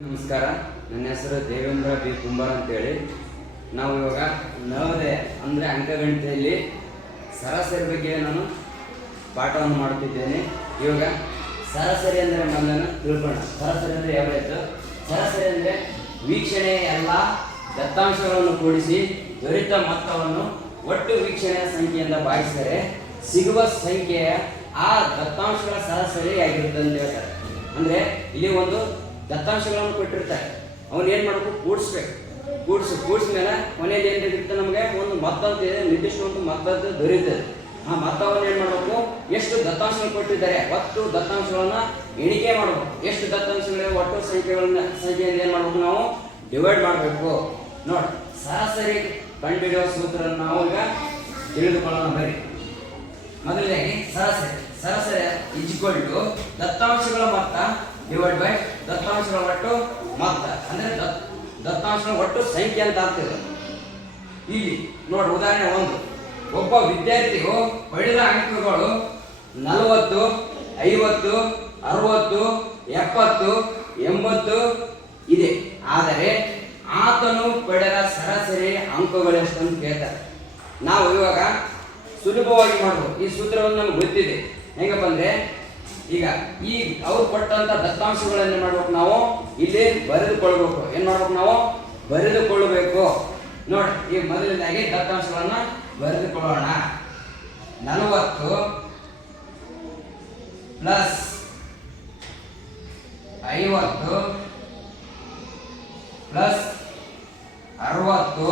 ನಮಸ್ಕಾರ, ನನ್ನ ಹೆಸರು ದೇವೇಂದ್ರ ಬಿ ಕುಂಬಾರ್ ಅಂತೇಳಿ. ನಾವು ಇವಾಗ ನವೋದಯ ಅಂದರೆ ಅಂಕಗಣಿತದಲ್ಲಿ ಸರಾಸರಿ ಬಗ್ಗೆ ನಾನು ಪಾಠವನ್ನು ಮಾಡುತ್ತಿದ್ದೇನೆ. ಇವಾಗ ಸರಾಸರಿ ಅಂದರೆ ಮೊದಲನ್ನು ತಿಳ್ಕೊಳ್ಳೋಣ. ಸರಾಸರಿ ಅಂದರೆ ಯಾವ್ದಾಯ್ತು? ಸರಾಸರಿ ಅಂದರೆ ವೀಕ್ಷಣೆಯ ಎಲ್ಲ ದತ್ತಾಂಶಗಳನ್ನು ಕೂಡಿಸಿ ದೊರೆತ ಮೊತ್ತವನ್ನು ಒಟ್ಟು ವೀಕ್ಷಣೆಯ ಸಂಖ್ಯೆಯಿಂದ ಭಾಗಿಸಿದರೆ ಸಿಗುವ ಸಂಖ್ಯೆಯ ಆ ದತ್ತಾಂಶಗಳ ಸರಾಸರಿ ಆಗಿರುತ್ತೆ ಅಂತ ಹೇಳ್ತಾರೆ. ಅಂದರೆ ಇಲ್ಲಿ ಒಂದು ದತ್ತಾಂಶಗಳನ್ನು ಕೊಟ್ಟಿರ್ತಾರೆ, ಅವನು ಏನು ಮಾಡಬೇಕು? ಕೂಡಿಸ್ಬೇಕು. ಕೂಡಿಸ್ಮೇಲೆ ಕೊನೆಯಲ್ಲಿ ಏನು ಇರುತ್ತೆ? ನಮಗೆ ಒಂದು ಮೊತ್ತ ಅಂತ ಇದೆ, ನಿರ್ದಿಷ್ಟ ಒಂದು ಮೊತ್ತ ಅಂತ ದೊರೆಯುತ್ತದೆ. ಆ ಮೊತ್ತವನ್ನು ಏನು ಮಾಡಬೇಕು? ಎಷ್ಟು ದತ್ತಾಂಶಗಳು ಕೊಟ್ಟಿದ್ದಾರೆ ಒಟ್ಟು ದತ್ತಾಂಶಗಳನ್ನು ಎಣಿಕೆ ಮಾಡಬೇಕು. ಎಷ್ಟು ದತ್ತಾಂಶಗಳಿವೆ ಒಟ್ಟು ಸಂಖ್ಯೆಯಿಂದ ಏನು ಮಾಡಬೇಕು? ನಾವು ಡಿವೈಡ್ ಮಾಡಬೇಕು. ನೋಡಿ, ಸರಾಸರಿ ಕಂಡುಹಿಡಿಯುವ ಸೂತ್ರ ನಾವು ಈಗ ತಿಳಿದುಕೊಳ್ಳೋಣ. ಬರೀ ಮೊದಲನೇದಾಗಿ ಸರಾಸರಿ ಈಕ್ವಲ್ ಟು ದತ್ತಾಂಶಗಳ ಮೊತ್ತ ಡಿವೈಡ್ ಬೈ ದತ್ತಾಂಶಗಳ ಒಟ್ಟು ಮೊತ್ತ, ಅಂದ್ರೆ ದತ್ತಾಂಶಗಳ ಒಟ್ಟು ಸಂಖ್ಯೆ ಅಂತ ಆಗ್ತದೆ. ಇಲ್ಲಿ ನೋಡಿ, ಉದಾಹರಣೆ 1. ಒಬ್ಬ ವಿದ್ಯಾರ್ಥಿಯು ಪಡೆದ ಅಂಕಗಳು 40, 50, 60, 70, 80 ಇದೆ. ಆದರೆ ಆತನು ಪಡೆದ ಸರಾಸರಿ ಅಂಕಗಳು ಎಷ್ಟು ಅಂತ ಕೇಳ್ತಾರೆ. ನಾವು ಇವಾಗ ಸುಲಭವಾಗಿ ಮಾಡಬಹುದು. ಈ ಸೂತ್ರವನ್ನು ನಮ್ಗೆ ಗೊತ್ತಿದೆ. ಹೆಂಗಪ್ಪ ಅಂದ್ರೆ, ಈಗ ಈ ಅವ್ರು ಕೊಟ್ಟಂತ ದತ್ತಾಂಶಗಳನ್ನು ಮಾಡ್ಬೇಕು, ನಾವು ಇಲ್ಲಿ ಬರೆದುಕೊಳ್ಬೇಕು. ಏನ್ ಮಾಡ್ಬೇಕು? ನಾವು ಬರೆದುಕೊಳ್ಳಬೇಕು. ನೋಡಿ, ಈ ಮೊದಲನೇದಾಗಿ ದತ್ತಾಂಶಗಳನ್ನ ಬರೆದುಕೊಳ್ಳೋಣ. 40 ಪ್ಲಸ್ 50 ಪ್ಲಸ್ 60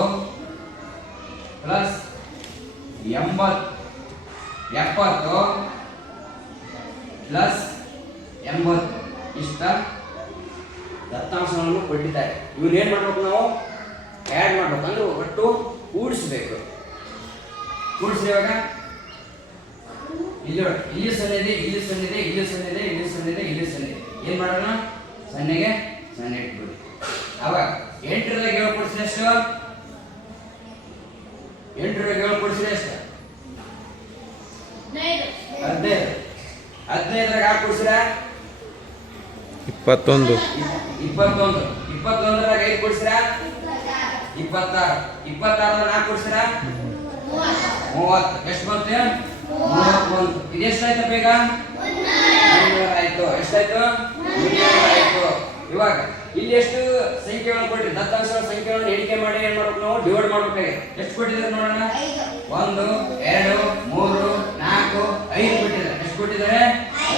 ಪ್ಲಸ್ 70 ಪ್ಲಸ್ 80 ಇಷ್ಟ ದತ್ತಾಂಶಗಳನ್ನು ಕೊಟ್ಟಿದ್ದಾರೆ. ಇವನ್ನ ಏನ್ ಮಾಡ್ಬೇಕು? ನಾವು ಆ್ಯಡ್ ಮಾಡ್ಬೇಕು, ಅಂದ್ರೆ ಒಟ್ಟು ಕೂಡಿಸ್ಬೇಕು. ಕೂಡಿಸಿದಾಗ ಇಲ್ಲಿ ಇಲ್ಲಿ 0 ಇದೆ, ಇಲ್ಲಿ 0 ಇದೆ, ಇಲ್ಲಿ 0 ಇದೆ, ಇಲ್ಲಿ 0 ಇದೆ, ಇಲ್ಲಿ 0 ಇದೆ. ಏನ್ ಮಾಡೋಣ? 0ಗೆ 0 ಇಟ್ಬಿಡಿ. ಅವಾಗ 8 7 ಕೂಡಿಸಿದ್ರೆ ಎಷ್ಟು? 8 7 ಕೂಡಿಸಿದ್ರೆ ಎಷ್ಟು? 15. 15 ಯಾಕೆ ಕೂಡಿಸಿರ? 21. 21. 21 5 ಕೂಡಿಸಿರ? 26. 26 4 ಕೂಡಿಸಿರ? 30. ಎಷ್ಟು ಬಂತು? 31. ಇದು ಎಷ್ಟಾಯ್ತಪ್ಪ ಈಗ? 300 ಆಯ್ತು. ಎಷ್ಟಾಯ್ತು? 300 ಆಯ್ತು. ಇವಾಗ ಇಲ್ಲಿ ಎಷ್ಟು ಸಂಖ್ಯೆಗಳನ್ನು ಕೊಟ್ಟರೆ ದತ್ತಾಂಶಗಳ ಸಂಖ್ಯೆಗಳನ್ನು ಎಣಿಕೆ ಮಾಡಿ ಏನ್ ಮಾಡ್ಬೇಕು? ನಾವು ಡಿವೈಡ್ ಮಾಡ್ಬೇಕಾಗಿ ಎಷ್ಟು ಕೊಟ್ಟಿದ್ದಾರೆ ನೋಡೋಣ. 1 2 3 4 5 ಕೊಟ್ಟಿದ್ದಾರೆ. ಎಷ್ಟು ಕೊಟ್ಟಿದ್ದಾರೆ?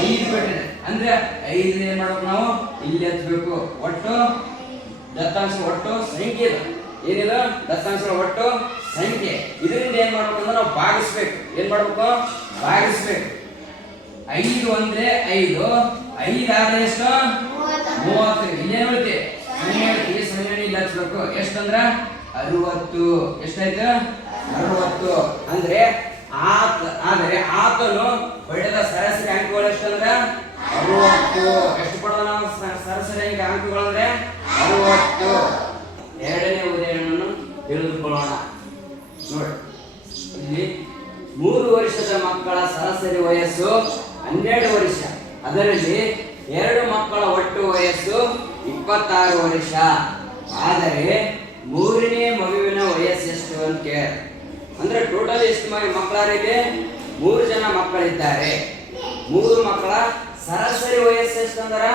5 ಕೊಟ್ಟಿದ್ದಾರೆ. ಅಂದ್ರೆ 5 ಏನ್ ಮಾಡ್ಬೇಕು? ನಾವು ಇಲ್ಲಿ ಹಚ್ಚಬೇಕು. ಒಟ್ಟು ದತ್ತಾಂಶ ಒಟ್ಟು ಸಂಖ್ಯೆ ಏನಿದೆ, ದತ್ತಾಂಶಗಳ ಒಟ್ಟು ಸಂಖ್ಯೆ. ಇದರಿಂದ ಏನ್ ಮಾಡ್ಬೇಕು ಅಂದ್ರೆ ನಾವು ಭಾಗಿಸ್ಬೇಕು. ಏನ್ ಮಾಡ್ಬೇಕು? ಭಾಗಿಸ್ಬೇಕು. 5 ಅಂದ್ರೆ 5, 5 ಆದ್ರೆ ಎಷ್ಟು? 30. ಇಲ್ಲೇನು ಉಳಿತೆ? 0 ಇಲ್ಲಿ ಹಚ್ಬೇಕು. ಎಷ್ಟಂದ್ರ 60. ಎಷ್ಟಾಯ್ತು? 60. ಅಂದ್ರೆ ಆದರೆ ಆತನು ಪಡೆದ ಸರಾಸರಿ ಅಂಕಗಳು ಎಷ್ಟಂದ್ರ 60. ಎಷ್ಟು ಪಡೆದ ನಾವು ಸರಾಸರಿ ಅಂಕಗಳು ಅಂದ್ರೆ 60. ಎರಡನೇ ಉದಾಹರಣೆಯನ್ನು ತಿಳಿದುಕೊಳ್ಳೋಣ. ನೋಡಿ, ಇಲ್ಲಿ 3 ವರ್ಷದ ಮಕ್ಕಳ ಸರಾಸರಿ ವಯಸ್ಸು 12 ವರ್ಷ. ಅದರಲ್ಲಿ 2 ಮಕ್ಕಳ ಒಟ್ಟು ವಯಸ್ಸು 26 ವರ್ಷ. ಆದರೆ 3ನೇ ಮಗುವಿನ ವಯಸ್ಸು ಎಷ್ಟು ಅಂತ ಕೇಳ. ಅಂದ್ರೆ ಟೋಟಲ್ ಎಷ್ಟು ಮಕ್ಕಳಿದೆ? 3 ಜನ ಮಕ್ಕಳಿದ್ದಾರೆ. 3 ಮಕ್ಕಳ ಸರಾಸರಿ ವಯಸ್ಸು ಎಷ್ಟು ಅಂದ್ರೆ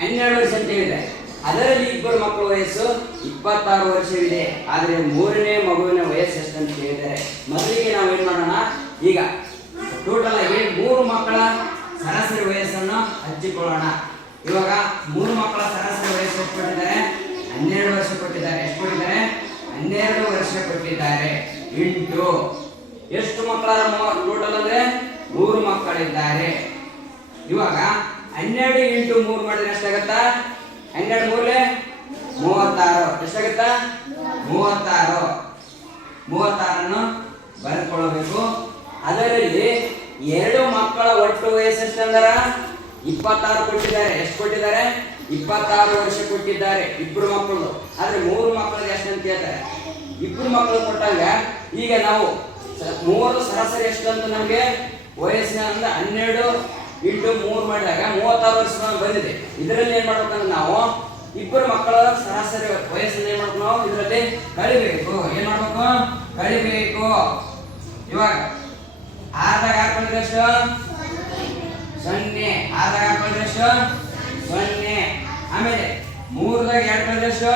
12 ವರ್ಷ ಅಂತ ಇದೆ. ಅದರಲ್ಲಿ 2 ಮಕ್ಕಳ ವಯಸ್ಸು 26 ವರ್ಷವಿದೆ. ಆದರೆ 3ನೇ ಮಗುವಿನ ವಯಸ್ಸು ಎಷ್ಟು ಅಂತ ಕೇಳಿದ್ದಾರೆ. ಮೊದಲಿಗೆ ನಾವು ಏನ್ ಮಾಡೋಣ? ಈಗ ಟೋಟಲ್ ಆಗಿ 3 ಮಕ್ಕಳ ಸರಾಸರಿ ವಯಸ್ಸನ್ನು ಹಂಚಿಕೊಳ್ಳೋಣ. ಇವಾಗ 3 ಮಕ್ಕಳ ಸರಾಸರಿ ವಯಸ್ಸು ಎಷ್ಟು ಕೊಟ್ಟಿದ್ದಾರೆ? 12 ವರ್ಷ ಕೊಟ್ಟಿದ್ದಾರೆ. ಎಷ್ಟು ಕೊಟ್ಟಿದ್ದಾರೆ? 12 ವರ್ಷ ಕೊಟ್ಟಿದ್ದಾರೆ. ಇಂಟು ಎಷ್ಟು ಮಕ್ಕಳ ಟೋಟಲ್ ಅಂದ್ರೆ 3 ಮಕ್ಕಳಿದ್ದಾರೆ. ಇವಾಗ 12 ಇಂಟು 3 ಮಾಡಿದ್ರೆ ಎಷ್ಟಾಗತ್ತ? 12 3 36. ಎಷ್ಟಾಗತ್ತ? 36. 36 ಬರೆದುಕೊಳ್ಳಬೇಕು. ಅದರಲ್ಲಿ 2 ಮಕ್ಕಳ ಒಟ್ಟು ವಯಸ್ಸು ಎಷ್ಟಂದ್ರ 26 ಕೊಟ್ಟಿದ್ದಾರೆ. ಎಷ್ಟು ಕೊಟ್ಟಿದ್ದಾರೆ? 26 ವರ್ಷ ಕೊಟ್ಟಿದ್ದಾರೆ 2 ಮಕ್ಕಳು. ಆದ್ರೆ 3 ಮಕ್ಕಳಿಗೆ ಎಷ್ಟು ಅಂತ ಕೇಳ್ತಾರೆ. 2 ಮಕ್ಕಳು ಕೊಟ್ಟಾಗ ಈಗ ನಾವು 3 ಸರಾಸರಿ ಎಷ್ಟು ಅಂತ ನಮಗೆ ವಯಸ್ಸಿನ ಅಂದ್ರೆ 12 ಇಂಟು 3 ಮಾಡಿದಾಗ 36 ವರ್ಷ ಬಂದಿದೆ. ಇದರಲ್ಲಿ ಏನ್ ಮಾಡ್ಬೇಕಂದ್ರೆ ನಾವು ಇಬ್ಬರು ಮಕ್ಕಳ ಸರಾಸರಿ ವಯಸ್ಸನ್ನ ಏನ್ ಮಾಡ್ಬೇಕು, ನಾವು ಇದರಲ್ಲಿ ಕಳಿಬೇಕು. ಏನ್ ಮಾಡ್ಬೇಕು, ಕಳಿಬೇಕು. ಇವಾಗ 6ದಾಗ ಹಾಕೊಂಡ್ರೆ ಎಷ್ಟು? 0. 6ದಾಗ ಹಾಕೊಂಡ್ರೆ ಎಷ್ಟು? 0. ಆಮೇಲೆ 3ದಾಗ ಹಾಕೊಂಡ್ರೆ ಎಷ್ಟು?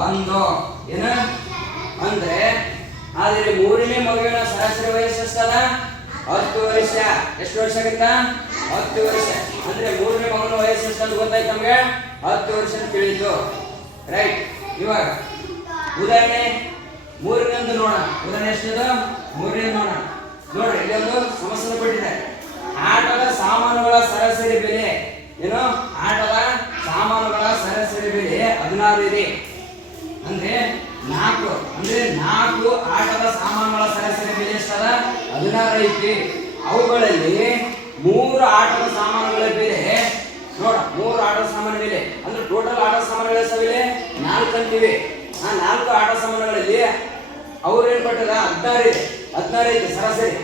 1. ಏನ ಅಂದ್ರೆ ಆದ್ರೆ 3ನೇ ಮಗುವಿನ ಸರಾಸರಿ ವಯಸ್ಸು ಎಷ್ಟದ? 10 ವರ್ಷ. ಎಷ್ಟು ವರ್ಷ ಆಗುತ್ತಾ? 10 ವರ್ಷ. ಅಂದ್ರೆ 3ನೇ ಮಗುವಿನ ವಯಸ್ಸು ಎಷ್ಟು ಅಂತ ಗೊತ್ತಾಯ್ತು ನಮ್ಗೆ? 10 ವರ್ಷ ಅಂತ ತಿಳಿತು. ರೈಟ್. ಇವಾಗ ಉದಾಹರಣೆ 3ನೇದು ನೋಡೋಣ. ಉದಾಹರಣೆ ಎಷ್ಟಿದೆ? 3ನೇದು ನೋಡೋಣ. ನೋಡ್ರಿ, ಇಲ್ಲಿ ಒಂದು ಸಮಸ್ಯೆ ಕೊಟ್ಟಿದೆ. ಆಟದ ಸಾಮಾನುಗಳ ಸರಾಸರಿ ಬೆಲೆ ಏನು? ಆಟದ ಸಾಮಾನುಗಳ ಸರಾಸರಿ ಬೆಲೆ 16 ಇದೆ. ಅಂದ್ರೆ 4 ಆಟದ ಸಾಮಾನುಗಳ ಸರಾಸರಿ ಬೆಲೆ ಎಷ್ಟದ? 16 ಐತಿ. ಅವುಗಳಲ್ಲಿ 3 ಆಟದ ಸಾಮಾನುಗಳ ಬೆಲೆ ನೋಡ. 3 ಆಟದ ಸಾಮಾನು ಬೆಲೆ ಅಂದ್ರೆ ಟೋಟಲ್ ಆಟದ ಸಾಮಾನುಗಳ ಬೆಲೆ 4 ಅಂತೀವಿ. ಆ 4 ಆಟದ ಸಾಮಾನುಗಳಲ್ಲಿ ಅವ್ರು ಏನ್ ಕೊಟ್ಟಿದ? 16 ಐತಿ ಸರಾಸರಿ.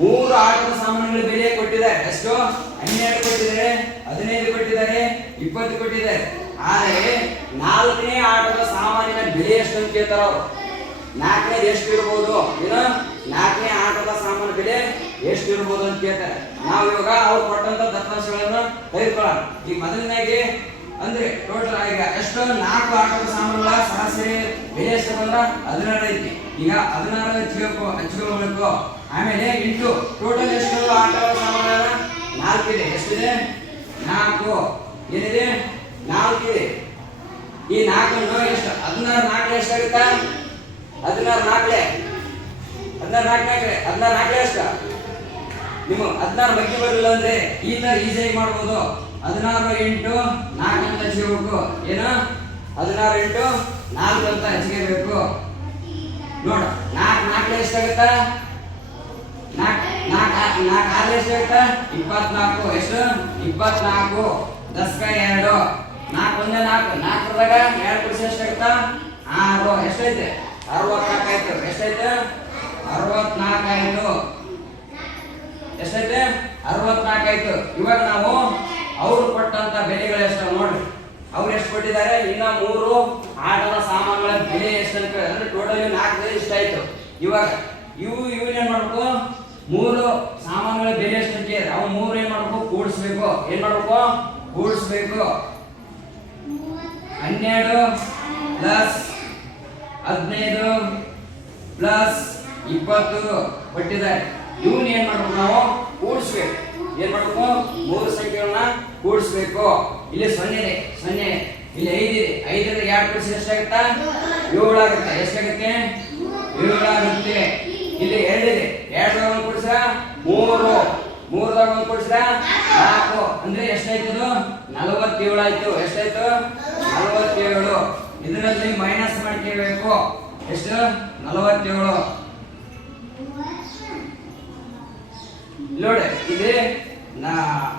3 ಆಟದ ಸಾಮಾನುಗಳ ಬೆಲೆ ಕೊಟ್ಟಿದ್ದಾರೆ. ಎಷ್ಟು? 12 ಕೊಟ್ಟಿದ್ದಾರೆ, 15 ಕೊಟ್ಟಿದ್ದಾರೆ, 20 ಕೊಟ್ಟಿದ್ದಾರೆ. ಆದರೆ 4ನೇ ಆಟದ ಸಾಮಾನಿನ ಬೆಲೆ ಎಷ್ಟು ಅಂತ ಕೇಳ್ತಾರ ಅವರು. 4ನೇದು ಎಷ್ಟು ಇರ್ಬೋದು? ಏನು 4ನೇ ಆಟದ ಸಾಮಾನು ಬೆಲೆ ಎಷ್ಟು ಇರ್ಬೋದು ಅಂತ ಕೇಳ್ತಾರೆ. ನಾವು ಇವಾಗ ಅವ್ರು ಕೊಟ್ಟಂತ ದತ್ತಾಂಶಗಳನ್ನು ತೆಗೆದುಕೊಳ್ಳೋಣ. ಈಗ ಮೊದಲನೇಗೆ ಅಂದ್ರೆ ಟೋಟಲ್ ಈಗ ಎಷ್ಟು? 4 ಆಟದ ಸಾಮಾನುಗಳ ಸರಾಸರಿ ಬೆಲೆ ಎಷ್ಟು ಬಂದ್ರ 16 ಐತಿ. ಈಗ 16 ಹಚ್ಕೋಬೇಕು. ಆಮೇಲೆ ಇಂಟು ಟೋಟಲ್ ಎಷ್ಟು ಆಟದ ಸಾಮಾನು? 4 ಇದೆ. ಎಷ್ಟಿದೆ? 4. ಏನಿದೆ? 4 ಇದೆ. ಈ 4 ಎಷ್ಟು? 16 4 ಎಷ್ಟಾಗುತ್ತಾ? 16 4 ಎಷ್ಟು? ನೀವು 16 ಬಗ್ಗೆ ಬರಲಿಲ್ಲ ಅಂದ್ರೆ ಈ ತರ ಈಸಿಯಾಗಿ ಮಾಡ್ಬೋದು. 16 ಇಂಟು 4 ಅಂತ ಹಚ್ಕೋಬೇಕು. ಏನು? 16 ಇಂಟು 4 ಅಂತ ಹಚ್ಕೋಬೇಕು. ನೋಡ, 4 ಎಷ್ಟಾಗುತ್ತಾ? 4 ಎಷ್ಟಾಗುತ್ತಾ? 24. ಎಷ್ಟು? 24. 10 2. 4 1 4. 4ದಾಗ 2 ಪುರುಷ ಎಷ್ಟಾಗುತ್ತಾ? 6. ಎಷ್ಟೈತೆ? 64 ಆಯ್ತು. ಎಷ್ಟೈತೆ? 64 ಆಯ್ತು. ಎಷ್ಟೈತೆ? 64 ಆಯ್ತು. ಇವಾಗ ನಾವು ಅವ್ರು ಕೊಟ್ಟಂತ ಬೆಲೆಗಳು ಎಷ್ಟು ನೋಡ್ರಿ. ಅವ್ರು ಎಷ್ಟು ಕೊಟ್ಟಿದ್ದಾರೆ? ಇನ್ನ 3 ಆಟದ ಸಾಮಾನುಗಳ ಬೆಲೆ ಎಷ್ಟು ಅಂತ ಅಂದ್ರೆ ಟೋಟಲ್ 4 ಇಷ್ಟ ಆಯ್ತು. ಇವಾಗ ಇವನ್ ಮಾಡ್ಬೇಕು? 3 ಸಾಮಾನುಗಳ ಬೆಲೆ ಎಷ್ಟು ಅಂತ ಕೇಳಿದ್ರೆ ಅವು 3 ಏನ್ ಮಾಡ್ಬೇಕು? ಕೂಡಿಸ್ಬೇಕು. ಏನ್ ಮಾಡ್ಬೇಕು? ಕೂಡಿಸ್ಬೇಕು. 12 ಪ್ಲಸ್ 15 ಪ್ಲಸ್ 20 ಕೊಟ್ಟಿದ್ದಾರೆ. ಇವನ್ ಏನ್ ಮಾಡ್ಬೇಕು? ನಾವು ಕೂಡಿಸ್ಬೇಕು. ಏನ್ ಮಾಡ್ಬೇಕು? 3 ಸಂಖ್ಯೆಗಳನ್ನ ಕೂಡಿಸ್ಬೇಕು. ಇಲ್ಲಿ 0 ಇದೆ, 0. ಇಲ್ಲಿ 5 ಇದೆ, 5ರಿಂದ 2 ಕೂಡಿಸಿದ್ರೆ ಎಷ್ಟಾಗುತ್ತಾ? 7 ಆಗುತ್ತೆ. ಎಷ್ಟಾಗುತ್ತೆ? 7 ಆಗುತ್ತೆ. ಇಲ್ಲಿ 2 ಇದೆ, 2ದಾಗ 1 ಕೂಡಿಸಿದ್ರೆ 3, 3ದಾಗ 1 ಕೂಡಿಸಿದ್ರೆ 4. ಅಂದ್ರೆ ಎಷ್ಟಾಯ್ತು? 47 ಆಯ್ತು. ಎಷ್ಟಾಯ್ತು? 47. ಇದರಲ್ಲಿ ಮೈನಸ್ ಮಾಡ್ಕೋಬೇಕು. ಎಷ್ಟು? 47. ನೋಡಿ, ಇಲ್ಲಿ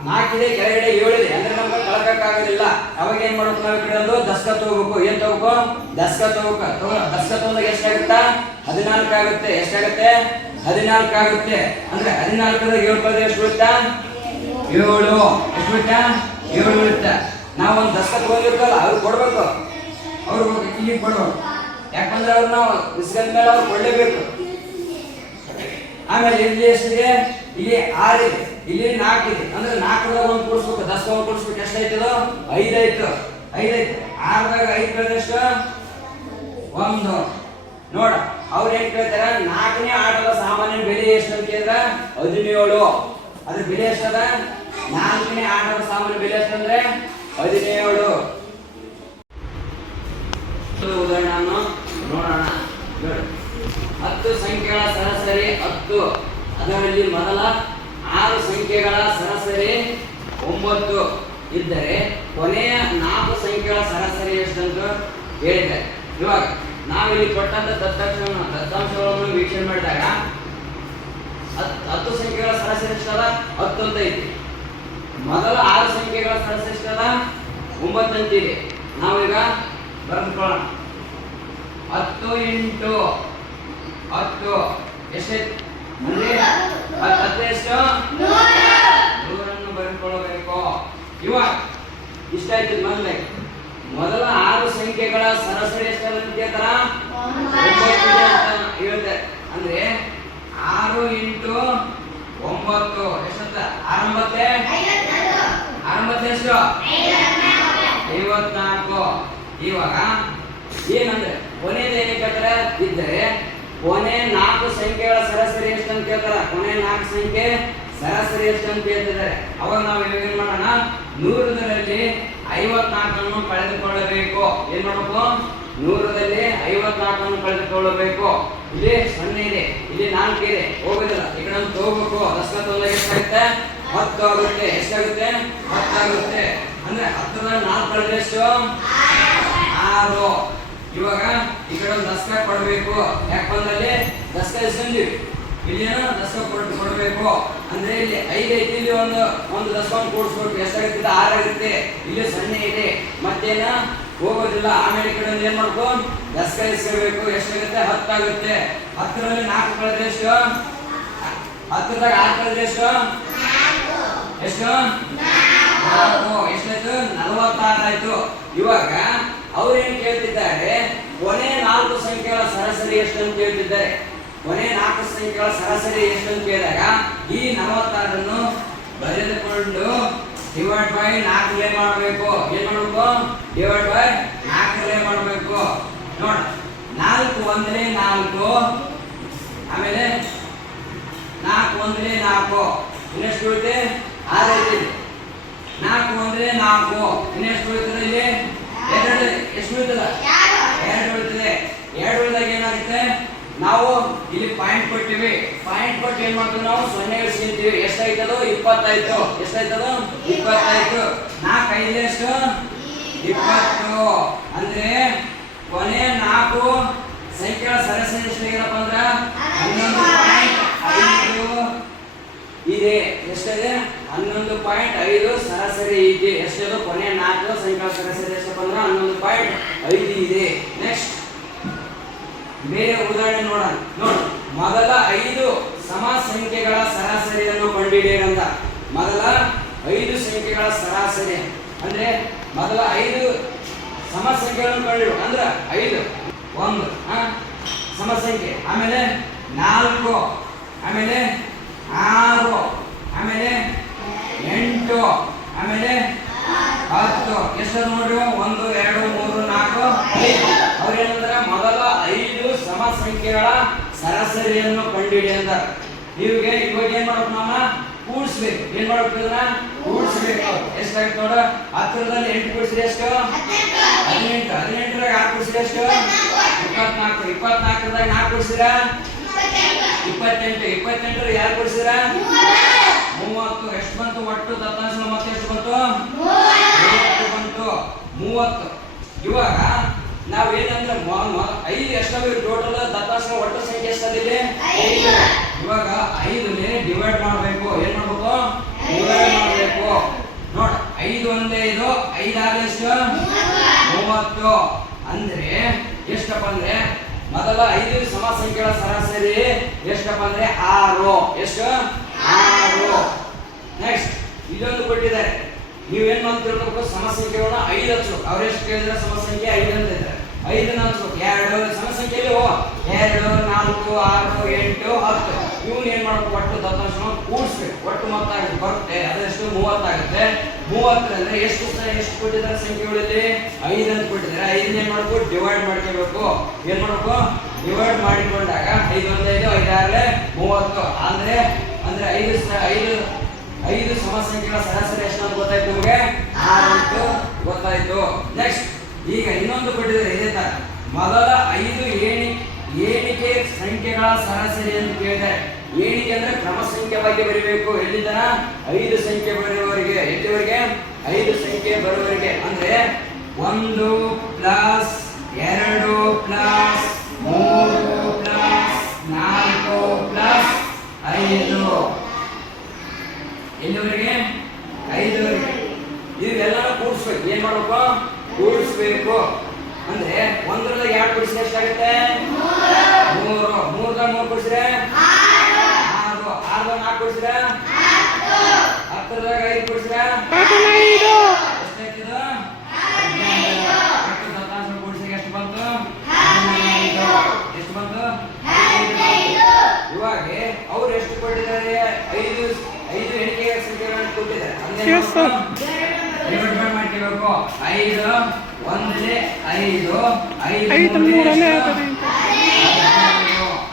4 ಇದೆ, ಕೆಳಗಡೆ 7 ಇದೆ. ಅಂದ್ರೆ ನಮ್ಗೆ ಕಳ್ಕಕ್ಕಾಗೋದಿಲ್ಲ. ಅವಾಗ ಏನ್ ಮಾಡ್ಬೇಕು? ನಾವು ಈ ಕಡೆ ಒಂದು ದಸ್ಕತ್ ತಗೋಬೇಕು. ಏನ್ ತಗೋಬೇಕು? ದಸ್ಕತ್ ತಗೋಬೇಕು. ದಸ್ಕತ್ ತಗೊಂಡಾಗ ಎಷ್ಟಾಗುತ್ತಾ? 14 ಆಗುತ್ತೆ. ಎಷ್ಟಾಗುತ್ತೆ? 14 ಆಗುತ್ತೆ. ಅಂದ್ರೆ 14ದಾಗ 7 ಕಳೆದ್ರೆ ಎಷ್ಟು ಬೀಳುತ್ತಾ? 7. ಎಷ್ಟು ಬೀಳುತ್ತಾ? 7 ಬೀಳುತ್ತಾ. ನಾವು ಒಂದು ದಸ್ಕತ್ ತಗೊಂಡಿರ್ತಲ್ಲ, ಅವ್ರು ಕೊಡ್ಬೇಕು. ಅವ್ರು ಇಲ್ಲಿ ಕೊಡ್ಬೇಕು. ಯಾಕಂದ್ರೆ ಅವ್ರು ನಾವು ಇಸ್ಕೊಂಡ ಮೇಲೆ ಅವ್ರು ಕೊಡ್ಲೇಬೇಕು. ಆಮೇಲೆ ಇಲ್ಲಿ ಎಷ್ಟಿದೆ? ಇಲ್ಲಿ 6 ಇದೆ, ಇಲ್ಲಿ 4 ಇದೆ. ಅಂದ್ರೆ 4ದಾಗ 1 ಕೂಡಿಸ್ಬೇಕು, 10ದಾಗ 1 ಕೂಡಿಸ್ಬೇಕು. ಎಷ್ಟಾಯ್ತದ? 5 ಆಯ್ತು. 5 ಆಯ್ತು. 6ದಾಗ 5 ಕಳೆದ್ರೆ ಎಷ್ಟು? 1. ನೋಡ, ಅವ್ರು ಏನ್ ಕೇಳ್ತಾರ? 4ನೇ ಆಟದ ಸಾಮಾನ್ಯ ಬೆಲೆ ಎಷ್ಟು ಅಂತ ಕೇಳಿದ್ರ 17. ಅದ್ರ ಬೆಲೆ ಎಷ್ಟದ? 4ನೇ ಆಟದ ಸಾಮಾನ್ಯ ಬೆಲೆ ಎಷ್ಟಂದ್ರೆ 17. ಉದಾಹರಣೆಯನ್ನು ನೋಡೋಣ. 10 ಸಂಖ್ಯೆಗಳ ಸರಾಸರಿ 10. ಅದರಲ್ಲಿ ಮೊದಲ 6 ಸಂಖ್ಯೆಗಳ ಸರಾಸರಿ 9 ಇದ್ದರೆ ಕೊನೆಯ 4 ಸಂಖ್ಯೆಗಳ ಸರಾಸರಿ ಎಷ್ಟಂತ ಹೇಳಿದೆ. ಇವಾಗ ನಾವಿಲ್ಲಿ ಕೊಟ್ಟಂತ ದತ್ತಾಂಶಗಳನ್ನು ವೀಕ್ಷಣೆ ಮಾಡಿದಾಗ 10 ಸಂಖ್ಯೆಗಳ ಸರಾಸರಿ ಎಷ್ಟದ? 10 ಅಂತ ಐತಿ. ಮೊದಲ 6 ಸಂಖ್ಯೆಗಳ ಸರಾಸರಿ ಎಷ್ಟದ? 9 ಅಂತ ಇದೆ. ನಾವೀಗ ಬರೆದುಕೊಳ್ಳೋಣ. 10 ಇಂಟು 10 ಎಷ್ಟೈತಿ? ಅಂದ್ರೆ ಹತ್ತು ಎಷ್ಟು 100 ಬರೆದುಕೊಳ್ಳಬೇಕು. ಇವಾಗ ಇಷ್ಟ ಆಯ್ತು. ಮೊದಲ 6 ಸಂಖ್ಯೆಗಳ ಸರಾಸರಿ ಎಷ್ಟು ಅಂತ ಕೇಳ್ತಾರ? 9 ಹೇಳ್ತಾರೆ. ಅಂದ್ರೆ 6 ಇಂಟು 9 ಎಷ್ಟಂತ? ಆರಂಭಕ್ಕೆ ಎಷ್ಟು? 54. ಇವಾಗ ಏನಂದ್ರೆ ಕೊನೆಯದು ಏನೇ ಕೇಳ್ತಾರೆ ಇದ್ದರೆ ಕೊನೆ 4 ಸಂಖ್ಯೆಗಳ ಸರಾಸರಿ ಎಷ್ಟು ಅಂತ ಕೇಳ್ತಾರ. ಕೊನೆ 4 ಸಂಖ್ಯೆ ಸರಾಸರಿ ಎಷ್ಟು ಅಂತ ಕೇಳ್ತಿದ್ದಾರೆ. ಅವಾಗ ನಾವು ಏನ್ ಮಾಡೋಣ? 100ರಲ್ಲಿ 54 ಕಳೆದುಕೊಳ್ಳಬೇಕು. ಏನ್ ಮಾಡಬೇಕು? 100ರಲ್ಲಿ 54 ಕಳೆದುಕೊಳ್ಳಬೇಕು. ಇಲ್ಲಿ 0 ಇದೆ, ಇಲ್ಲಿ 4 ಇದೆ, ಹೋಗೋದಿಲ್ಲ. ಈ ಕಡೆ ಹೋಗ್ಬೇಕು. ದಶಕ ತೊಂದರೆ ಎಷ್ಟಾಗುತ್ತೆ? 10 ಆಗುತ್ತೆ. ಎಷ್ಟಾಗುತ್ತೆ? 10 ಆಗುತ್ತೆ. ಅಂದ್ರೆ 10ರಲ್ಲಿ 4 ಕಳೆದ್ರೆ ಎಷ್ಟು? 6. ಇವಾಗ ಈ ಕಡೆ ಒಂದು ದಶಕ ಕೊಡಬೇಕು. ಯಾಕೆ ಬಂದಲ್ಲಿ ದಶಕ ಇಸ್ಕೊಂಡ್ವಿ, ಇಲ್ಲಿ ದಶಕ ಕೊಡಬೇಕು. ಅಂದ್ರೆ ಇಲ್ಲಿ 5 ಐತಿ, ಇಲ್ಲಿ ಒಂದು ದಶಕ ಕೂಡಿಸ್ಬೇಕು. ಎಷ್ಟಾಗುತ್ತೆ? 6 ಆಗುತ್ತೆ. ಇಲ್ಲಿ 0 ಇದೆ, ಮತ್ತೇನ ಹೋಗೋದಿಲ್ಲ. ಆಮೇಲೆ ಈ ಕಡೆ ಏನ್ ಮಾಡ್ಬೇಕು? ದಶಕ ಇಸ್ಕೋಬೇಕು. ಎಷ್ಟಾಗುತ್ತೆ? 10 ಆಗುತ್ತೆ. 10ರಲ್ಲಿ 4 ಕಳೆದ್ರೆ ಎಷ್ಟು? 10ದಾಗ 6 ಕಳೆದ್ರೆ ಎಷ್ಟು? ಎಷ್ಟು? 4. ಎಷ್ಟಾಯ್ತು? 46 ಆಯ್ತು. ಇವಾಗ ಅವ್ರೇನ್ ಕೇಳ್ತಿದ್ದಾರೆ? ಕೊನೆ 4 ಸಂಖ್ಯೆಗಳ ಸರಾಸರಿ ಎಷ್ಟು ಅಂತ ಕೇಳ್ತಿದ್ದಾರೆ. ಕೊನೆ 4 ಸಂಖ್ಯೆಗಳ ಸರಾಸರಿ ಎಷ್ಟು ಅಂತ ಕೇಳಿದಾಗ ಈ 46 ಬರೆದುಕೊಂಡು ಡಿವೈಡ್ ಬೈ 4 ಮಾಡಬೇಕು. ಏನ್ ಮಾಡಬೇಕು? ಡಿವೈಡ್ ಬೈ 4 ಮಾಡಬೇಕು. ನೋಡ, 4 ಒಂದಲೇ 4, ಆಮೇಲೆ 4 ಒಂದಲೇ 4, ಇನ್ನೆಷ್ಟು ಉಳಿತೆ? 6 ಐತಿ. 4 ಒಂದಲೇ 4, ಇನ್ನೆಷ್ಟು ಉಳಿತದೆ? ಇಲ್ಲಿ 2. ಎಷ್ಟು ಉಳಿತದ? 2 ಉಳಿತದೆ. 2 ಉಳಿದಾಗ ಏನಾಗುತ್ತೆ? ನಾವು ಇಲ್ಲಿ ಪಾಯಿಂಟ್ ಕೊಟ್ಟಿವಿ. ಪಾಯಿಂಟ್ ಕೊಟ್ಟು ಏನ್ ಮಾಡ್ತೀವಿ? ನಾವು 0 ಇಳಿಸ್ಕೊಂತೀವಿ. ಎಷ್ಟಾಯ್ತದು? 20 ಆಯ್ತು. ಎಷ್ಟಾಯ್ತದು? 20 ಆಯ್ತು. 4 5 ಎಷ್ಟು? 20. ಅಂದ್ರೆ ಕೊನೆ 4 ಸಂಖ್ಯೆಗಳ ಸರಾಸರಿ ಎಷ್ಟಾಗಿರಪ್ಪ ಅಂದ್ರ 11.5 ಇದೆ. ಎಷ್ಟಿದೆ? 11.5 ಸರಾಸರಿ ಇದೆ. ಎಷ್ಟದು? ಕೊನೆ 4 ಸಂಖ್ಯೆಗಳ ಸರಾಸರಿ ಎಷ್ಟಪ್ಪ ಅಂದ್ರ 11.5 ಇದೆ. ನೆಕ್ಸ್ಟ್ ಬೇರೆ ಉದಾಹರಣೆ ನೋಡೋಣ. ನೋಡಿ, ಮೊದಲ 5 ಸಮ ಸಂಖ್ಯೆಗಳ ಸರಾಸರಿಯನ್ನು ಕಂಡುಹಿಡಿಯಿರಂತ. ಮೊದಲ 5 ಸಂಖ್ಯೆಗಳ ಸರಾಸರಿ ಅಂದ್ರೆ ಮೊದಲ 5 ಸಮ ಸಂಖ್ಯೆಗಳನ್ನು ಕಂಡುಹಿಡಿಯು. ಅಂದ್ರೆ 5 1 ಸಮ ಸಂಖ್ಯೆ, ಆಮೇಲೆ 4, ಆಮೇಲೆ 6, ಆಮೇಲೆ 8, ಆಮೇಲೆ 10. ಎಷ್ಟು ನೋಡ್ರಿ? 1 2 3 4 5. ಅವ್ರೇನಂದ್ರೆ ಮೊದಲ 5 ಸಮ ಸಂಖ್ಯೆಗಳ ಸರಾಸರಿಯನ್ನು ಕಂಡುಹಿಡಿ ಅಂತ. ಇವಾಗ ಏನ್ ಮಾಡ್ಬೇಕು? ನಾವು ಕೂಡಿಸ್ಬೇಕು. ಏನ್ ಮಾಡ್ಬೇಕು? ಇದನ್ನ ಕೂಡಿಸ್ಬೇಕು. ಎಷ್ಟಾಗುತ್ತೆ ನೋಡ? 10ರಲ್ಲಿ 8 ಕೂಡಿಸಿದ್ರೆ ಎಷ್ಟು? 18. 18ರಾಗ 6 ಕೂಡಿಸಿದ್ರೆ ಎಷ್ಟು? 24. 24ದಾಗ 4 ಕೂಡಿಸಿದ್ರೆ 28. 28ರಲ್ಲಿ 2 ಕೂಡಿಸಿದ್ರೆ 30. ಎಷ್ಟು ಬಂತು? ಒಟ್ಟು ದತ್ತಾಂಶ ಮತ್ತೆ ಎಷ್ಟು ಬಂತು? 30 ಬಂತು. 30. ಇವಾಗ ನಾವೇನಂದ್ರೆ 5 ಎಷ್ಟಾಗ ಟೋಟಲ್ ದತ್ತಾಂಶ ಒಟ್ಟು ಸಂಖ್ಯೆ ಎಷ್ಟಾಗಿದೆ? 5. ಇವಾಗ 5ನೇ ಡಿವೈಡ್ ಮಾಡಬೇಕು. ಏನ್ ಮಾಡ್ಬೇಕು? ಡಿವೈಡ್ ಮಾಡಬೇಕು. ನೋಡ, 5 ಒಂದೇ 5, 5 ಆಗ ಎಷ್ಟು? 30. ಅಂದ್ರೆ ಎಷ್ಟಪ್ಪ ಅಂದ್ರೆ ಮೊದಲ 5 ಸಮ ಸಂಖ್ಯೆಗಳ ಸರಾಸರಿ ಎಷ್ಟಪ್ಪ ಅಂದ್ರೆ 6. ಎಷ್ಟು? 6. ನೆಕ್ಸ್ಟ್ ಇದೊಂದು ಕೊಟ್ಟಿದ್ದಾರೆ. ನೀವೇನ್ ಮಾಡ್ತಿರ್ಬೇಕು? ಸಮ ಸಂಖ್ಯೆಗಳನ್ನ 5 ಹಚ್ಚಬೇಕು. ಅವ್ರೆಷ್ಟು ಕೇಳಿದ್ರೆ ಸಮ ಸಂಖ್ಯೆ 5 ಅಂತ ಇದ್ದಾರೆ. 5 ಹಚ್ಚಬೇಕು. 2 ಸಮ ಸಂಖ್ಯೆಯಲ್ಲಿ 2 4 6 8 10. ಇವನ್ ಏನ್ ಮಾಡ್ಬೇಕು? ಒಟ್ಟು ದತ್ತಾಂಶ ಕೂಡಿಸ್ಬೇಕು. ಒಟ್ಟು ಮೊತ್ತ ಆಗುತ್ತೆ ಬರುತ್ತೆ. ಅದೆಷ್ಟು? 30 ಆಗುತ್ತೆ. 30 ಅಂದ್ರೆ ಎಷ್ಟು ಕೊಟ್ಟಿದ್ದಾರೆ ಸಂಖ್ಯೆಗಳಲ್ಲಿ? 5 ಅಂತ ಕೊಟ್ಟಿದ್ದಾರೆ. 5 ಏನ್ ಮಾಡ್ಬೇಕು? ಡಿವೈಡ್ ಮಾಡ್ಕೋಬೇಕು. ಏನ್ ಮಾಡ್ಬೇಕು? ಡಿವೈಡ್ ಮಾಡಿಕೊಂಡಾಗ 5 1 5 5 6 30. ಅಂದ್ರೆ 5 ಸಮ ಸಂಖ್ಯೆಗಳ ಸರಾಸರಿ ಎಷ್ಟು ಅಂತ ಗೊತ್ತಾಯ್ತು ನಿಮಗೆ? 6 ಅಂತ ಗೊತ್ತಾಯ್ತು. ನೆಕ್ಸ್ಟ್ ಈಗ ಇನ್ನೊಂದು ಕೊಟ್ಟಿದ್ದಾರೆ ಇದೇ ತರ. ಮೊದಲ 5 ಏಣಿಕೆ ಸಂಖ್ಯೆಗಳ ಸರಾಸರಿ ಅಂತ ಕೇಳಿದ್ದಾರೆ. ಏಣಿಕೆ ಅಂದ್ರೆ ಕ್ರಮ ಸಂಖ್ಯೆವಾಗಿ ಬರೀಬೇಕು. ಎಲ್ಲಿಂದ? 5 ಸಂಖ್ಯೆ ಬರುವವರೆಗೆ. ಎಲ್ಲಿವರೆಗೆ? 5 ಸಂಖ್ಯೆ ಬರುವವರೆಗೆ. ಅಂದ್ರೆ 1 ಪ್ಲಸ್ 2 ಪ್ಲಸ್ 3 ಪ್ಲಸ್ 4 ಪ್ಲಸ್ 5. ಎಲ್ಲಿವರೆಗೆ? 5ವರೆಗೆ. ಇವೆಲ್ಲ ಕೂಡಿಸ್ಬೇಕು. ಏನ್ ಮಾಡ್ಬೇಕು? ಕೂಡಿಸ್ಬೇಕು. ಅಂದ್ರೆ 1ರಲ್ಲಿ 2 ಕೂಡಿಸಿದ್ರೆ ಎಷ್ಟಾಗುತ್ತೆ? 3. 3ದಾಗ 3 ಕೂಡಿಸಿದ್ರೆ 6. 6ದಾಗ 4 ಕೊಡ್ಸಿರ 10ದಾಗ 5 ಕೊಡ್ಸಿರ ಎಷ್ಟಾಯ್ತಿದು 10 ದತ್ತಾಂಶ ಕೊಡ್ಸಿಗ ಎಷ್ಟು ಬಂತು 15 ಎಷ್ಟು ಬಂತು 15 ಇವಾಗ ಅವ್ರು ಎಷ್ಟು ಕೊಟ್ಟಿದ್ದಾರೆ 5 ಎಣಿಕೆ ಸಂಖ್ಯೆಗಳನ್ನು ಕೊಟ್ಟಿದ್ದಾರೆ ಅಂದ್ರೆ ಡಿವೈಡ್ ಮಾಡ್ಕೋಬೇಕು 5 ಒಂದೇ 5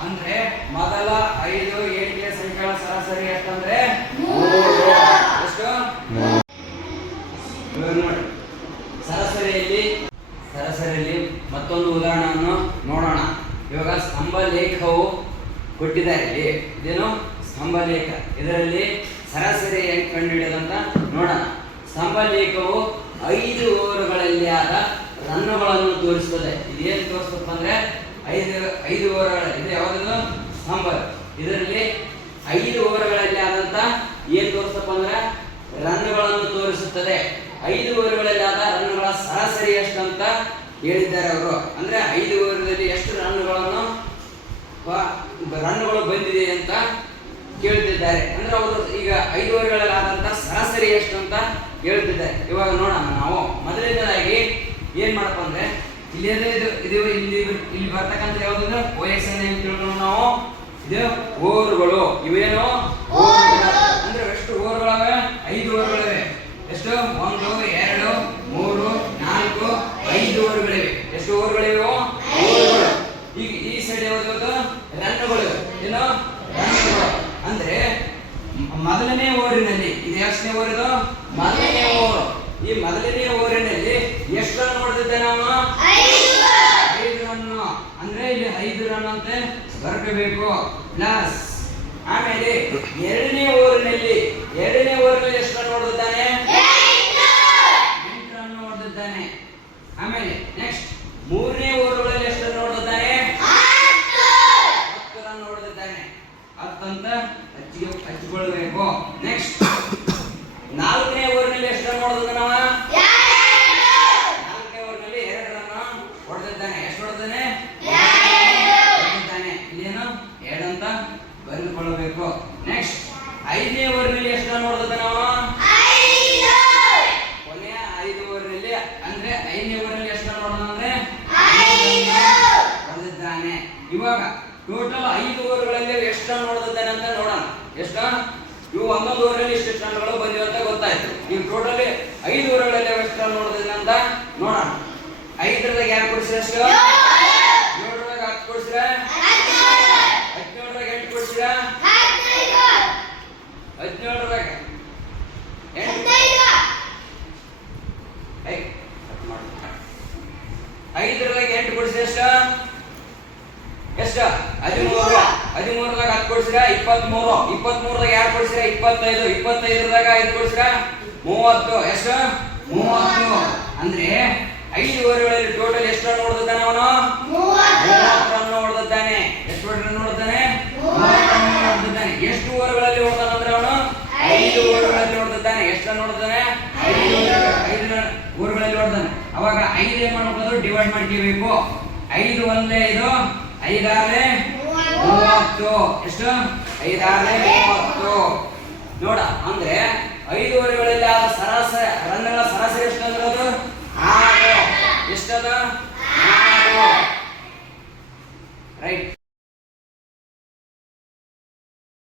ಅಂದ್ರೆ ಮೊದಲ 5 ಎಣಿಕೆಯ ಸಂಖ್ಯೆಗಳ ಸರಾಸರಿ ಎಷ್ಟಂದ್ರೆ 3 ಎಷ್ಟು ನೋಡಿ ಸರಾಸರಿಯಲ್ಲಿ ಮತ್ತೊಂದು ಉದಾಹರಣೆಯನ್ನು ನೋಡೋಣ ಇವಾಗ ಸ್ತಂಭ ಲೇಖವು ಕೊಟ್ಟಿದ್ದಾರೆ ಇಲ್ಲಿ ಇದೇನು ಸ್ತಂಭ ಲೇಖ ಇದರಲ್ಲಿ ಸರಾಸರಿ ಹೆಂಗೆ ಕಂಡುಹಿಡಿಯೋದಂತ ನೋಡೋಣ ಸ್ತಂಭ ಲೇಖವು 5 ಓವರ್ಗಳಲ್ಲಿ ಆದ ರನ್ನುಗಳನ್ನು ತೋರಿಸುತ್ತದೆ ಇದೇನು ತೋರಿಸ್ತಪ್ಪ ಅಂದ್ರೆ 5 ಓವರ್ಗಳ ಇದು ಯಾವುದು ಸ್ತಂಭ ಇದರಲ್ಲಿ 5 ಓವರ್ಗಳಲ್ಲಿ ಆದಂತ ಏನ್ ತೋರಿಸ್ತಪ್ಪ ಅಂದ್ರೆ ರನ್ನುಗಳನ್ನು ತೋರಿಸುತ್ತದೆ 5 ಓವರ್ಗಳಲ್ಲಿ ಆದ ರನ್ನುಗಳ ಸರಾಸರಿ ಎಷ್ಟು ಅಂತ ಹೇಳಿದ್ದಾರೆ ಅವರು ಅಂದ್ರೆ 5 ಓವರ್ಗಳಲ್ಲಿ ಎಷ್ಟು ರನ್ನುಗಳು ಬಂದಿದೆ ಅಂತ ಕೇಳ್ತಿದ್ದಾರೆ ಅಂದ್ರೆ ಅವರು ಈಗ 5 ಓವರ್ಗಳಲ್ಲಿ ಆದಂತ ಸರಾಸರಿ ಎಷ್ಟು ಅಂತ ಹೇಳ್ತಿದ್ದಾರೆ ಇವಾಗ ನೋಡೋಣ ನಾವು ಮೊದಲನೇದಾಗಿ ಏನ್ ಮಾಡಪ್ಪ ಅಂದ್ರೆ ಇಲ್ಲಿ ಬರ್ತಕ್ಕಂಥ ಯಾವ್ದು OX ಅನ್ನು ಏನ್ ತಿಳ್ಕೊಂಡು ನಾವು ಇದು ಓವರ್ಗಳು ಇವೇನು ಅಂದ್ರೆ ಎಷ್ಟು ಓವರ್ಗಳವೆ 5 ಓವರ್ಗಳಿವೆ ಎಷ್ಟು 1 2 3 4 5 ಓವರ್ಗಳಿವೆ ಎಷ್ಟು ಓವರ್ಗಳಿವೆ ಓವರ್ಗಳು ಈಗ ಈ ಸೈಡ್ ಯಾವುದು ರನ್ನುಗಳು ಏನು ರನ್ನುಗಳು ಅಂದ್ರೆ ಮೊದಲನೇ ಓವರಿನಲ್ಲಿ ಇದು ಎಷ್ಟನೇ ಓವರ್ ಇದು ಮೊದಲನೇ ಓವರ್ ಈ ಮೊದಲನೇ ಓವರಿನಲ್ಲಿ ಎಷ್ಟು ರನ್ ಹೊಡೆದಿದ್ದೆ ನಾವು 5 ರನ್ ಅಂದ್ರೆ ಇಲ್ಲಿ 5 ರನ್ ಅಂತ ಬರ್ಕೋಬೇಕು ಪ್ಲಸ್ ಆಮೇಲೆ ಎರಡನೇ ಓವರಿನಲ್ಲಿ ಎಷ್ಟು ರನ್ ಹೊಡೆದಿದ್ದಾನೆ 8 ರನ್ ಹೊಡೆದಿದ್ದಾನೆ ಆಮೇಲೆ ನೆಕ್ಸ್ಟ್ ಮೂರನೇ ಓವರ್ಗಳಲ್ಲಿ ಎಷ್ಟು ರನ್ ಹೊಡೆದಿದ್ದಾನೆ 10 ರನ್ ಹೊಡೆದಿದ್ದಾನೆ 10 ಅಂತ ಹಚ್ಚಿಕೊಳ್ಳಬೇಕು ನೆಕ್ಸ್ಟ್ ನಾಲ್ಕನೇ ಓವರ್ನಲ್ಲಿ ಎಷ್ಟು ರನ್ ಹೊಡೆದಿದ್ದ ನಾವು ನಾಲ್ಕನೇ ಓವರ್ನಲ್ಲಿ 2 ರನ್ ಹೊಡೆದಿದ್ದಾನೆ ಎಷ್ಟು ಹೊಡೆದಿದ್ದಾನೆ ಇಲ್ಲೇನು 2 ಅಂತ ಬರೆದುಕೊಳ್ಳಬೇಕು ನೆಕ್ಸ್ಟ್ ಐದನೇ ಓವರ್ನಲ್ಲಿ ಎಷ್ಟು ರನ್ ಹೊಡೆದಿದ್ದ ನಾವು ಕೊನೆಯ 5 ಓವರ್ನಲ್ಲಿ ಅಂದ್ರೆ 5ನೇ ಓವರ್ನಲ್ಲಿ ಎಷ್ಟು ರನ್ ಹೊಡೆದಂದ್ರೆ ಹೊಡೆದಿದ್ದಾನೆ ಇವಾಗ ಟೋಟಲ್ 5 ಓವರ್ಗಳಲ್ಲಿ ಎಷ್ಟು ರನ್ ಹೊಡೆದಿದ್ದಾನೆ ಅಂತ ನೋಡೋಣ ಎಷ್ಟು ಇವು ಒಂದೊಂದು ಓವರಲ್ಲಿ ಎಷ್ಟು ರನ್ಗಳು ಬಂದಿವೆ ಅಂತ ಗೊತ್ತಾಯ್ತು ಈಗ ಟೋಟಲಿ 5 ಓವರ್ಗಳಲ್ಲಿ ಎಷ್ಟು ರನ್ ಹೊಡೆದಿದ್ದಾನೆ ಅಂತ ನೋಡೋಣ 5ರದಾಗ ಯಾರು ಕೊಡ್ಸಿರ ಎಷ್ಟು 7ರದಾಗ 10 ಕೊಡ್ಸಿರ 17ರದಾಗ 8 ಕೊಡ್ಸಿರ 17ರದಾಗ 5ರದಾಗ 8 ಕೊಡ್ಸಿರ ಎಷ್ಟು 13ರದಾಗ 10 ಕೊಡ್ಸಿರ 23 23ರದಾಗ ಯಾರು ಕೊಡ್ಸಿರ 25 25ರದಾಗ 5 ಕೊಡ್ಸಿರ 30 ಎಷ್ಟು 30 ಅಂದ್ರೆ 5 ಓವರ್ಗಳಲ್ಲಿ ಟೋಟಲ್ ಎಷ್ಟು ರನ್ ಹೊಡೆದಿದ್ದಾನೆ ಅವನು 30 ರನ್ ಹೊಡೆದಿದ್ದಾನೆ ಎಷ್ಟು ರನ್ ಹೊಡೆದಿದ್ದಾನೆ 30 ರನ್ ಹೊಡೆದಿದ್ದಾನೆ ಎಷ್ಟು ಓವರ್ಗಳಲ್ಲಿ ಹೊಡೆದಾನೆ ಅಂದ್ರೆ ಅವನು 5 ಓವರ್ಗಳಲ್ಲಿ ಹೊಡೆದಿದ್ದಾನೆ ಎಷ್ಟು ರನ್ ಹೊಡೆದಿದ್ದಾನೆ 5 ಓವರ್ಗಳಲ್ಲಿ ಹೊಡೆದಾನೆ ಅವಾಗ 5 ಏನ್ ಮಾಡಬಹುದು ಡಿವೈಡ್ ಮಾಡ್ಕೋಬೇಕು 5 1 5 5 6 30 ಎಷ್ಟು 5 6 30